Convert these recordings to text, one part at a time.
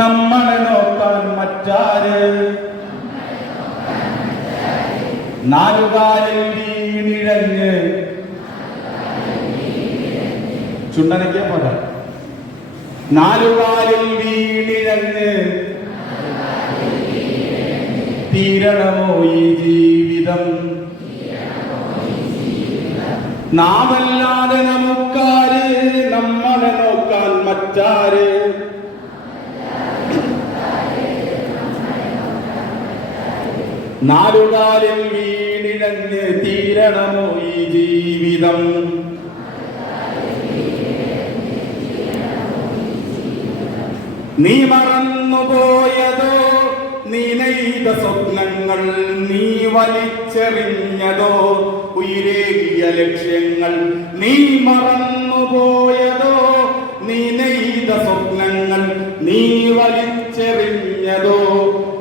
നമ്മളെ നോക്കാൻ മറ്റാര്? നാലുകാലിൽ വീണിഴഞ്ഞ് ചുണ്ടനക്കിയ പദ. നാലുകാലിൽ വീണിഴഞ്ഞ് തീരണമോ ഈ ജീവിതം? നാമല്ലാതെ നമുക്കാര്? നമ്മളെ നോക്കാൻ മറ്റാര്? നാലുകാലിൽ വീണിഴഞ്ഞ് തീരണമോ ഈ ജീവിതം? നീ മറന്നുപോയതോ നീ നെയ്ത സ്വപ്നങ്ങൾ? നീ വലിച്ചെറിഞ്ഞതോ ഉയരേകിയ ലക്ഷ്യങ്ങൾ? നീ മറന്നുപോയതോ നീ നെയ്ത സ്വപ്നങ്ങൾ? നീ വലിച്ചെറിഞ്ഞതോ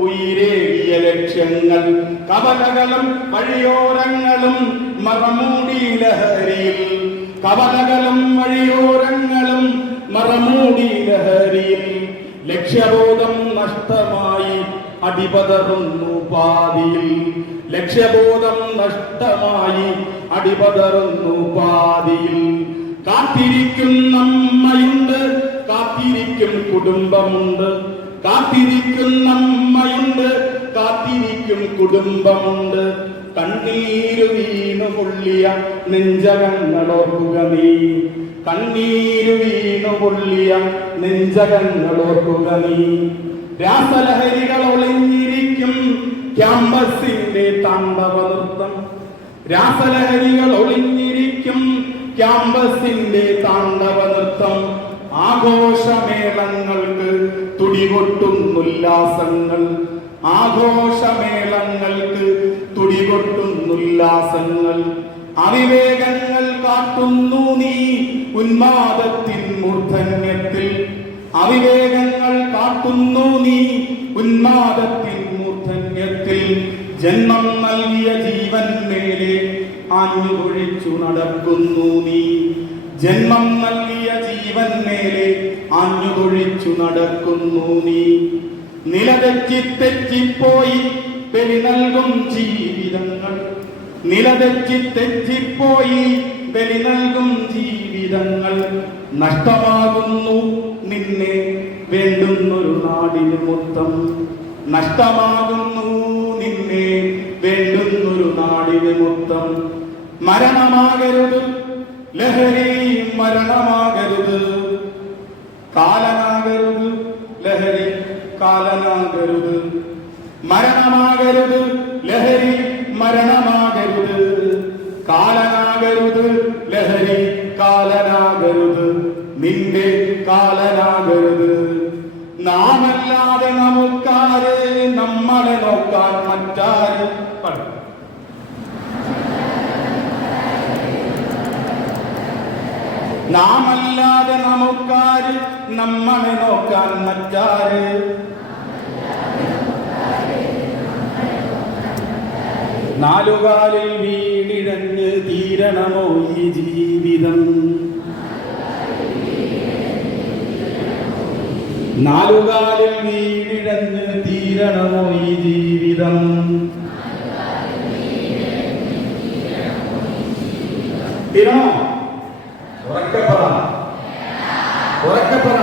ഉയരേകിയ ലക്ഷ്യങ്ങൾ? കവലകളും വഴിയോരങ്ങളും മറമൂടി ലഹരിയിൽ. കവലകളും വഴിയോരങ്ങളും മറമൂടി ലഹരിയിൽ. ലക്ഷ്യബോധം നഷ്ടമായി അടിപതറുന്നു പാതിയിൽ. ലക്ഷ്യബോധം നഷ്ടമായി അടിപതറുന്നു പാതിയിൽ. കാത്തിരിക്കുന്ന അമ്മയുണ്ട്, കാത്തിരിക്കും കുടുംബമുണ്ട്. കാത്തിരിക്കുന്ന അമ്മയുണ്ട്, കാത്തിരിക്കും കുടുംബമുണ്ട്. കണ്ണീരു വീണു പൊള്ളിയ നെഞ്ചകങ്ങളോർക്കുക നീ. കണ്ണീരു വീണു പൊള്ളിയ നെഞ്ചകങ്ങളോർക്കുക നീ. രാസലഹരികൾ ഒളിഞ്ഞിരിക്കും ക്യാമ്പസിന്റെ താണ്ഡവ നൃത്തം. രാസലഹരികൾ ഒളിഞ്ഞിരിക്കും ക്യാമ്പസിന്റെ താണ്ഡവ നൃത്തം. ആഘോഷമേളങ്ങൾക്ക് തുടികൊട്ടുന്നുല്ലാസങ്ങൾ. ആഘോഷമേളങ്ങൾക്ക് തുടികൊട്ടുന്നുല്ലാസങ്ങൾ. അവിവേകങ്ങൾ കാട്ടുന്നു നീ ഉന്മാദത്തിൻ മൂർധന്യത്തിൽ. അവിവേകങ്ങൾ കാട്ടുന്നു നീ ഉന്മാദത്തിൻ മൂർധന്യത്തിൽ. ജന്മം നൽകിയ ജീവൻ മേലെ ആഞ്ഞുകൊഴിച്ചു നടക്കുന്നു നീ. ജന്മം നൽകിയ ജീവൻ മേലെ ആഞ്ഞുകൊഴിച്ചു നടക്കുന്നു നീ. നിലതെറ്റി തെറ്റിപ്പോയി ബലി നൽകും ജീവിതങ്ങൾ. നിലതെറ്റി തെറ്റിപ്പോയി ബലി നൽകും ജീവിതങ്ങൾ. നഷ്ടമാകുന്നു നിന്നെ വേണ്ടുന്നൊരു നാടിന് മൊത്തം. നഷ്ടമാകുന്നു നിന്നെ വേണ്ടുന്നൊരു നാടിന് മൊത്തം. മരണമാകരുത് ലഹരി, മരണമാകരുത്. കാലനാകരുത് ലഹരി, കാലനാകരുത്. മരണമാകരുത് ലഹരി, മരണമാകരുത്. കാലനാകരുത് ലഹരി, കാലനാകരുത്. നിന്റെ കാലനാകരുത്. നാമല്ലാതെ നമുക്കാര്? നമ്മളെ നോക്കാൻ മറ്റാര്? നാമല്ലാതെ നമുക്കാര്? നമ്മളെ നോക്കാൻ മറ്റാര്? നാലുകാലിൽ വീണിഴഞ്ഞ് തീരണമോ ഈ ജീവിതം? നാലുകാലിൽ വീണിഴഞ്ഞ് തീരണമോ ഈ ജീവിതം? തീരണോ? ഉറക്കെ പറ, ഉറക്കെ പറ.